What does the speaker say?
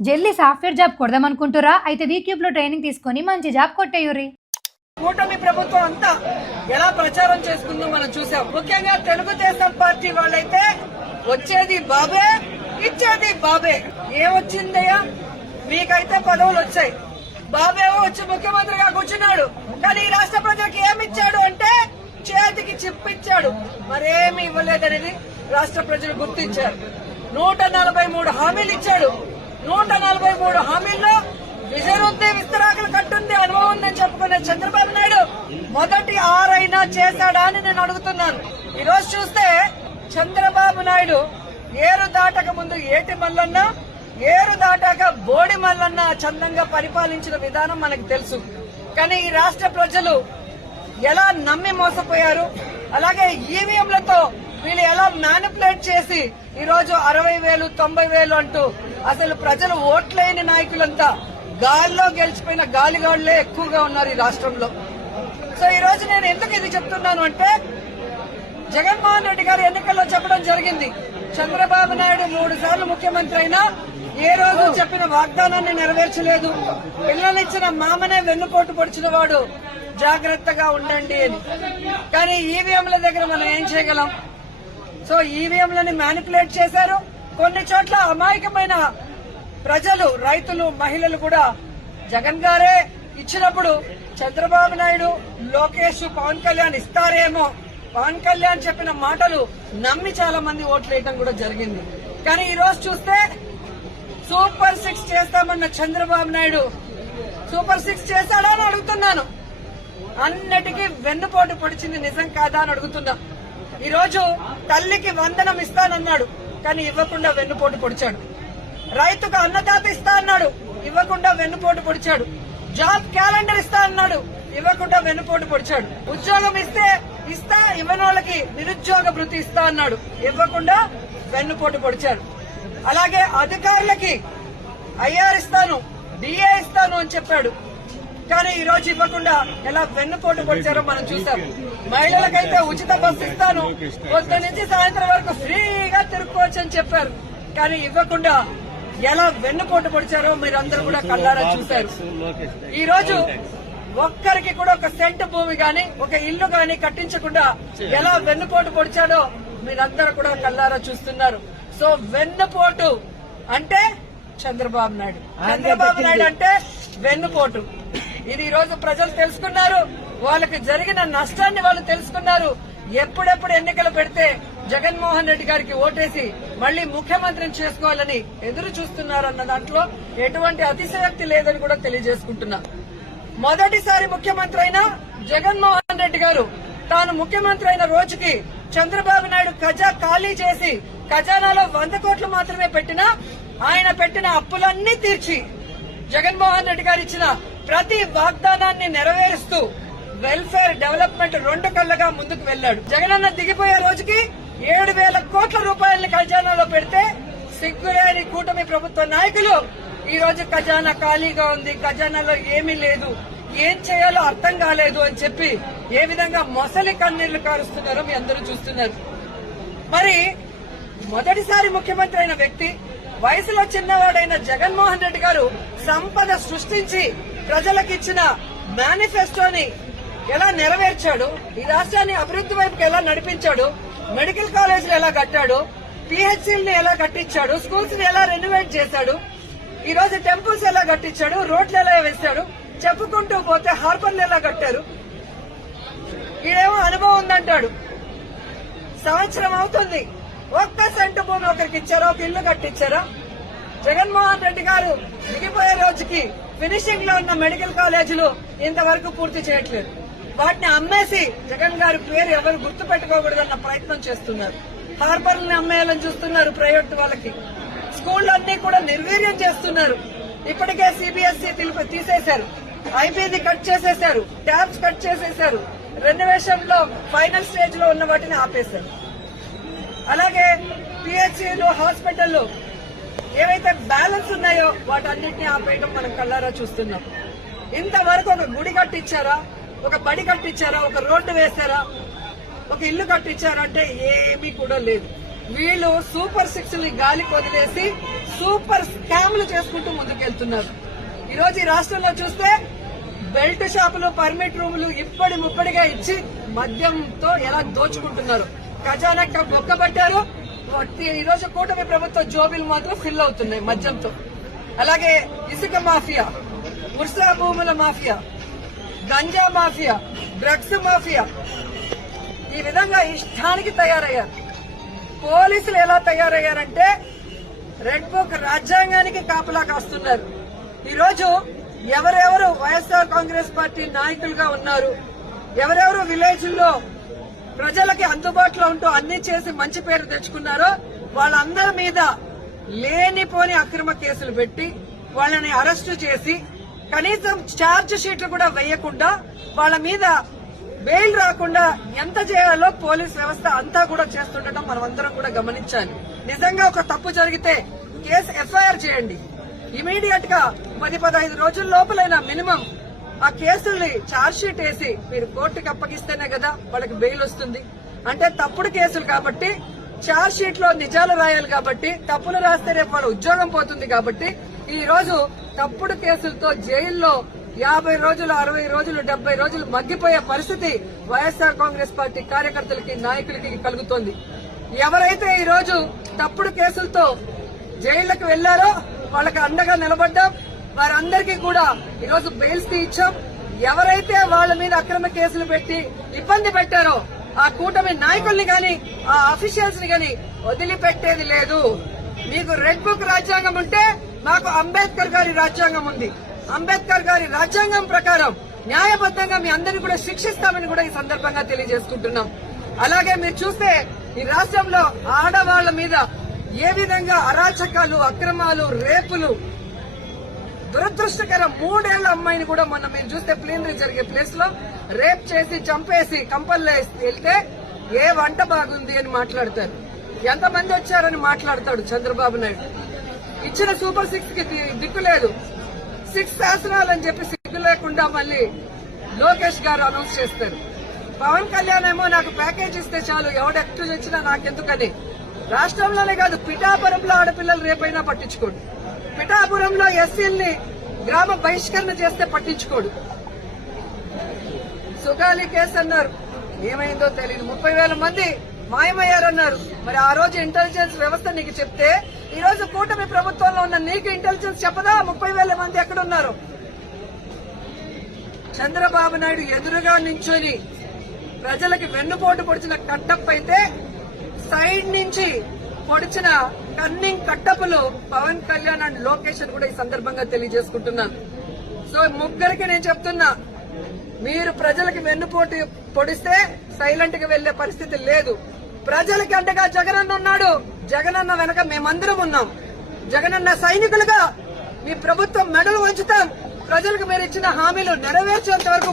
జల్లి software job కొడదామనుకుంటురా? అయితే వీక్యూబ్ లో ట్రైనింగ్ తీసుకొని మంచి జాబ్ కొట్టేయుర్రి. కూటమి ప్రభుత్వం అంతా ఎలా ప్రచారం చేసుకుందో మనం చూసాం. ముఖ్యంగా తెలుగుదేశం పార్టీ వాళ్ళైతే వచ్చేది బాబే, ఇచ్చేది బాబే. ఏమొచ్చిందయ్యా? మీకైతే పదవులు వచ్చాయి, బాబేమో వచ్చి ముఖ్యమంత్రిగా కూర్చున్నాడు. కానీ ఈ రాష్ట్ర ప్రజలకు ఏమిచ్చాడు అంటే చేతికి చిప్పిచ్చాడు, మరేమి ఇవ్వలేదనేది రాష్ట్ర ప్రజలు గుర్తించారు. 143 హామీలు ఇచ్చాడు. 143 హామీల్లో విజన్ ఉంది, విస్తరాకులు కట్టుంది, అనుభవం ఉందని చెప్పుకునే చంద్రబాబు నాయుడు మొదటి 6 అయినా చేశాడా అని నేను అడుగుతున్నాను. ఈ రోజు చూస్తే చంద్రబాబు నాయుడు ఏరు దాటక ముందు ఏటి మల్లన్న, ఏరు దాటాక బోడి మల్లన్న చందంగా పరిపాలించిన విధానం మనకు తెలుసు. కానీ ఈ రాష్ట్ర ప్రజలు ఎలా నమ్మి మోసపోయారు, అలాగే ఈవీఎంలతో వీళ్ళు ఎలా మ్యానిపులేట్ చేసి ఈ రోజు 60,000, 90,000 అంటూ అసలు ప్రజలు ఓట్లేని నాయకులంతా గాల్లో గెలిచిపోయిన గాలిగాళ్లే ఎక్కువగా ఉన్నారు ఈ రాష్ట్రంలో. సో ఈ రోజు నేను ఎందుకు ఇది చెప్తున్నాను అంటే, జగన్మోహన్ రెడ్డి గారు ఎన్నికల్లో చెప్పడం జరిగింది, చంద్రబాబు నాయుడు 3 సార్లు ముఖ్యమంత్రి అయినా ఏ రోజు చెప్పిన వాగ్దానాన్ని నెరవేర్చలేదు, పిల్లలిచ్చిన మామనే వెన్నుపోటు పొడిచిన వాడు, జాగ్రత్తగా ఉండండి అని. కానీ ఈవీఎంల దగ్గర మనం ఏం చేయగలం? సో ఈవీఎంలని మ్యానిపులేట్ చేశారు. కొన్ని చోట్ల అమాయకమైన ప్రజలు, రైతులు, మహిళలు కూడా జగన్ గారే ఇచ్చినప్పుడు చంద్రబాబు నాయుడు, లోకేష్, పవన్ కళ్యాణ్ ఇస్తారేమో, పవన్ కళ్యాణ్ చెప్పిన మాటలు నమ్మి చాలా మంది ఓట్లు వేయడం కూడా జరిగింది. కానీ ఈ రోజు చూస్తే సూపర్ 6 చేస్తామన్న చంద్రబాబు నాయుడు సూపర్ 6 చేశాడా అని అడుగుతున్నాను. అన్నిటికీ వెన్నుపోటు పొడిచింది నిజం కాదా అని అడుగుతున్నా. ఈ రోజు తల్లికి వందనం ఇస్తానన్నాడు, కానీ ఇవ్వకుండా వెన్నుపోటు పొడిచాడు. రైతుకు అన్నదాత ఇస్తా అన్నాడు, ఇవ్వకుండా వెన్నుపోటు పొడిచాడు. జాబ్ క్యాలెండర్ ఇస్తా అన్నాడు, ఇవ్వకుండా వెన్నుపోటు పొడిచాడు. ఉద్యోగం ఇస్తా ఇవ్వనోళ్ళకి నిరుద్యోగ భృతి ఇస్తా అన్నాడు, ఇవ్వకుండా వెన్నుపోటు పొడిచాడు. అలాగే అధికారులకి ఐఆర్ ఇస్తాను, డిఏ ఇస్తాను అని చెప్పాడు, కానీ ఈ రోజు ఇవ్వకుండా ఎలా వెన్నుపోటు పొడిచారో మనం చూసాం. మహిళలకైతే ఉచిత బస్సు ఇస్తాను, పొద్దు నుంచి సాయంత్రం వరకు ఫ్రీగా తిరుక్కోవచ్చు అని చెప్పారు, కానీ ఇవ్వకుండా ఎలా వెన్నుపోటు పొడిచారో మీరందరూ కూడా కళ్ళారా చూశారు. ఈ రోజు ఒక్కరికి కూడా ఒక సెంటు భూమి గాని, ఒక ఇల్లు గాని కట్టించకుండా ఎలా వెన్నుపోటు పొడిచాడో మీరందరూ కూడా కళ్ళారా చూస్తున్నారు. సో వెన్నుపోటు అంటే చంద్రబాబు నాయుడు, చంద్రబాబు నాయుడు అంటే వెన్నుపోటు. ఇది ఈ రోజు ప్రజలు తెలుసుకున్నారు, వాళ్ళకి జరిగిన నష్టాన్ని వాళ్ళు తెలుసుకున్నారు. ఎప్పుడెప్పుడు ఎన్నికలు పెడితే జగన్మోహన్ రెడ్డి గారికి ఓటేసి మళ్లీ ముఖ్యమంత్రిని చేసుకోవాలని ఎదురు చూస్తున్నారన్న దాంట్లో ఎటువంటి అతిశయోక్తి లేదని కూడా తెలియజేసుకుంటున్నా. మొదటిసారి ముఖ్యమంత్రి అయిన జగన్మోహన్ రెడ్డి గారు తాను ముఖ్యమంత్రి అయిన రోజుకి చంద్రబాబు నాయుడు ఖజా ఖాళీ చేసి ఖజానాలో 100 కోట్లు మాత్రమే పెట్టినా ఆయన పెట్టిన అప్పులన్నీ తీర్చి జగన్మోహన్ రెడ్డి గారు ఇచ్చిన ప్రతి వాగ్దానాన్ని నెరవేరుస్తూ వెల్ఫేర్ డెవలప్మెంట్ 2 కళ్లగా ముందుకు వెళ్లాడు. జగనన్న దిగిపోయే రోజుకి 7,000 కోట్ల రూపాయలని ఖజానాలో పెడితే సిగ్గులేని కూటమి ప్రభుత్వ నాయకులు ఈ రోజు ఖజానా ఖాళీగా ఉంది, ఖజానాలో ఏమీ లేదు, ఏం చేయాలో అర్థం కాలేదు అని చెప్పి ఏ విధంగా మొసలి కన్నీళ్లు కారుస్తున్నారో మీ అందరూ చూస్తున్నారు. మరి మొదటిసారి ముఖ్యమంత్రి అయిన వ్యక్తి, వయసులో చిన్నవాడైన జగన్మోహన్ రెడ్డి గారు సంపద సృష్టించి ప్రజలకిచ్చిన మేనిఫెస్టోని ఎలా నెరవేర్చాడు, ఈ రాష్ట్రాన్ని అభివృద్ధి వైపుకి ఎలా నడిపించాడు, మెడికల్ కాలేజీలు ఎలా కట్టాడు, పిహెచ్సిల్ని ఎలా కట్టించాడు, స్కూల్స్ ని ఎలా రెనోవేట్ చేశాడు, ఈ రోజు టెంపుల్స్ ఎలా కట్టించాడు, రోడ్లు ఎలా వేశాడు, చెప్పుకుంటూ పోతే హార్బర్లు ఎలా కట్టారు. ఈడేమో అనుభవం ఉందంటాడు. సంవత్సరం అవుతుంది, ఒక్క సెంటు భూమి ఒకరికి ఇచ్చారా, ఒక ఇల్లు కట్టించారా? జగన్మోహన్ రెడ్డి గారు దిగిపోయే రోజుకి ఫినిషింగ్ లో ఉన్న మెడికల్ కాలేజీలు ఇంతవరకు పూర్తి చేయట్లేదు. వాటిని అమ్మేసి జగన్ గారి పేరు ఎవరు గుర్తు పెట్టుకోకూడదన్న ప్రయత్నం చేస్తున్నారు. హార్బర్లను అమ్మేయాలని చూస్తున్నారు ప్రైవేట్ వాళ్ళకి. స్కూళ్లన్నీ కూడా నిర్వీర్యం చేస్తున్నారు. ఇప్పటికే సిబిఎస్ఈ తీసేశారు, ఐపీని కట్ చేసేశారు, ట్యాబ్స్ కట్ చేసేశారు, రెనోవేషన్ లో ఫైనల్ స్టేజ్ లో ఉన్న వాటిని ఆపేశారు. అలాగే పిహెచ్సిలు, హాస్పిటల్లో ఏవైతే బ్యాలెన్స్ ఉన్నాయో వాటన్నిటిని ఆపేయడం మనం కళ్ళారా చూస్తున్నాం. ఇంతవరకు ఒక గుడి కట్టించారా, ఒక బడి కట్టించారా, ఒక రోడ్డు వేశారా, ఒక ఇల్లు కట్టించారంటే ఏమీ కూడా లేదు. వీళ్ళు సూపర్ సిక్స్ ని గాలికి వదిలేసి సూపర్ స్కామ్లు చేసుకుంటూ ముందుకెళ్తున్నారు. ఈ రోజు ఈ రాష్ట్రంలో చూస్తే బెల్ట్ షాపులు, పర్మిట్ రూములు ఇప్పటి ముప్పటిగా ఇచ్చి మద్యంతో ఎలా దోచుకుంటున్నారు. ఖజానా మొక్కబట్టారు. ఈ రోజు కూటమి ప్రభుత్వ జోబీలు మాత్రం ఫిల్ అవుతున్నాయి మద్యంతో. అలాగే ఇసుక మాఫియా, ఉర్సా భూముల mafia, ganja mafia, drugs mafia, ఈ విధంగా ఇష్టానికి తయారయ్యారు. పోలీసులు ఎలా తయారయ్యారంటే రెడ్ బుక్ రాజ్యాంగానికి కాపలా కాస్తున్నారు. ఈరోజు ఎవరెవరు వైఎస్ఆర్ కాంగ్రెస్ పార్టీ నాయకులుగా ఉన్నారు, ఎవరెవరు విలేజ్ లో ప్రజలకి అందుబాటులో ఉంటూ అన్ని చేసి మంచి పేరు తెచ్చుకున్నారో వాళ్ళందరి మీద లేనిపోని అక్రమ కేసులు పెట్టి వాళ్ళని అరెస్టు చేసి కనీసం ఛార్జ్ షీట్లు కూడా వేయకుండా వాళ్ళ మీద బెయిల్ రాకుండా ఎంత చేయాలో పోలీస్ వ్యవస్థ అంతా కూడా చేస్తుండటం మనమందరం కూడా గమనించాలి. నిజంగా ఒక తప్పు జరిగితే కేసు ఎఫ్ఐఆర్ చేయండి. ఇమీడియట్ గా 10-15 రోజుల లోపలైనా మినిమం ఆ కేసుల్ని ఛార్జ్ షీట్ వేసి మీరు కోర్టుకి అప్పగిస్తేనే కదా వాళ్ళకి బెయిల్ వస్తుంది. అంటే తప్పుడు కేసులు కాబట్టి ఛార్జ్ షీట్ లో నిజాలు రాయాలి కాబట్టి, తప్పులు రాస్తే రేపు వాళ్ళ ఉద్యోగం పోతుంది కాబట్టి ఈ రోజు తప్పుడు కేసులతో జైల్లో 50 రోజులు, 60 రోజులు, 70 రోజులు మగ్గిపోయే పరిస్థితి వైఎస్ఆర్ కాంగ్రెస్ పార్టీ కార్యకర్తలకి, నాయకులకి కలుగుతోంది. ఎవరైతే ఈ రోజు తప్పుడు కేసులతో జైళ్లకు వెళ్లారో వాళ్ళకి అండగా నిలబడ్డాం. వారందరికీ కూడా ఈ రోజు బెయిల్స్ ఇచ్చాం. ఎవరైతే వాళ్ళ మీద అక్రమ కేసులు పెట్టి ఇబ్బంది పెట్టారో ఆ కూటమి నాయకుల్ని గాని, ఆ అఫీషియల్స్ ని గాని వదిలిపెట్టేది లేదు. మీకు రెడ్ బుక్ రాజ్యాంగం ఉంటే మాకు అంబేద్కర్ గారి రాజ్యాంగం ఉంది. అంబేద్కర్ గారి రాజ్యాంగం ప్రకారం న్యాయబద్దంగా మీ అందరినీ కూడా శిక్షిస్తామని కూడా ఈ సందర్భంగా తెలియజేసుకుంటున్నాం. అలాగే మీరు చూస్తే ఈ రాష్ట్రంలో ఆడవాళ్ల మీద ఏ విధంగా అరాచకాలు, అక్రమాలు, రేపులు, దురదృష్టకరం 3 ఏళ్ల అమ్మాయిని కూడా మొన్న మీరు చూస్తే ప్లీనరీ జరిగే ప్లేస్ లో రేప్ చేసి చంపేసి కంపల్లో వెళ్తే ఏ వంట బాగుంది అని మాట్లాడతారు, ఎంతమంది వచ్చారని మాట్లాడతాడు చంద్రబాబు నాయుడు. ఇచ్చిన సూపర్ 6 కి దిక్కు లేదు. 6 శాసనాలు అని చెప్పి సిగ్గు లేకుండా మళ్ళీ లోకేష్ గారు అనౌన్స్ చేస్తారు. పవన్ కళ్యాణ్ ఏమో నాకు ప్యాకేజ్ ఇస్తే చాలు, ఎవడెక్టు వచ్చినా నాకెందుకని. రాష్ట్రంలోనే కాదు పిఠాపురంలో ఆడపిల్లలు రేపైనా పట్టించుకోడు. పిఠాపురంలో ఎస్సీల్ని గ్రామ బహిష్కరణ చేస్తే పట్టించుకోడు. సుగాలి కేసు అన్నారు, ఏమైందో తెలియదు. 30,000 మంది మాయమయ్యారన్నారు. మరి ఆ రోజు ఇంటెలిజెన్స్ వ్యవస్థ నీకు చెప్తే ఈ రోజు కూటమి ప్రభుత్వంలో ఉన్న నీకు ఇంటెలిజెన్స్ చెప్పదా 30,000 మంది ఎక్కడున్నారు? చంద్రబాబు నాయుడు ఎదురుగా నించొని ప్రజలకి వెన్నుపోటు పొడిచిన కట్టప్ అయితే సైడ్ నుంచి పొడిచిన కన్నింగ్ కట్టపులు పవన్ కళ్యాణ్ అండ్ లోకేష్ అని కూడా ఈ సందర్భంగా తెలియజేసుకుంటున్నాను. సో ముగ్గురికి నేను చెప్తున్నా, మీరు ప్రజలకి వెన్నుపోటు పొడిస్తే సైలెంట్ గా వెళ్లే పరిస్థితి లేదు. ప్రజలకి అండగా జగనన్న ఉన్నాడు. జగనన్న వెనక మేమందరం ఉన్నాం. జగనన్న సైనికులుగా మీ ప్రభుత్వం మెడలు వంచుతాం. ప్రజలకు మీరు ఇచ్చిన హామీలు నెరవేర్చేంత వరకు